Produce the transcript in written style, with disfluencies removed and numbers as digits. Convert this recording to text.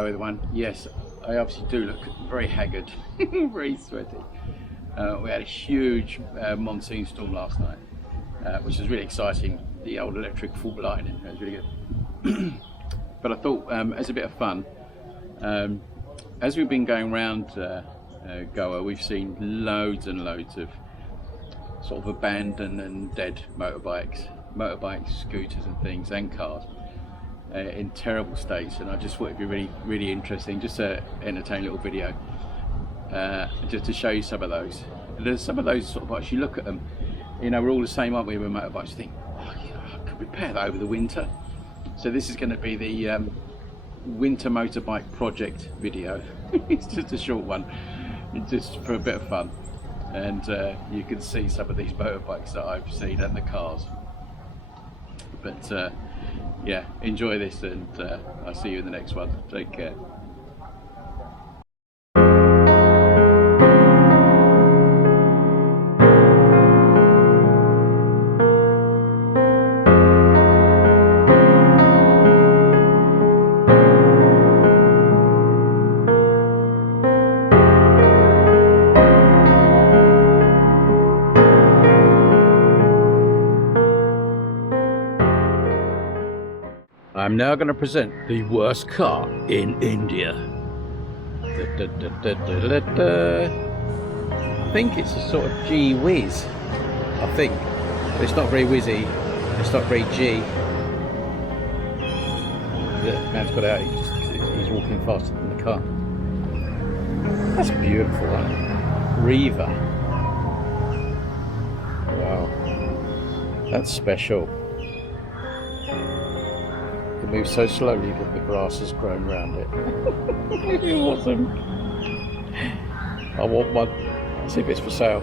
Hello everyone. Yes, I obviously do look very haggard, very sweaty. We had a huge monsoon storm last night, which was really exciting. The old electric fault line, it was really good. But I thought, as a bit of fun, as we've been going around Goa, we've seen loads and loads of sort of abandoned and dead motorbikes, scooters and things, and cars. In terrible states, and I just thought it'd be really interesting, just a entertaining little video, just to show you some of those. And there's some of those sort of bikes, you look at them, you know, we're all the same, aren't we, with motorbikes? You think, oh, you know, I could repair that over the winter. So this is going to be the winter motorbike project video. It's just a short one, just for a bit of fun, and you can see some of these motorbikes that I've seen and the cars. But yeah, enjoy this, and I'll see you in the next one. Take care. I'm now going to present the worst car in India. I think it's a sort of G whiz. I think. But it's not very whizzy. It's not very G. The man's got out. He's walking faster than the car. That's beautiful, isn't it? Riva. Wow. That's special. It moves so slowly that the grass has grown around it. Awesome. I want one. See if it's for sale.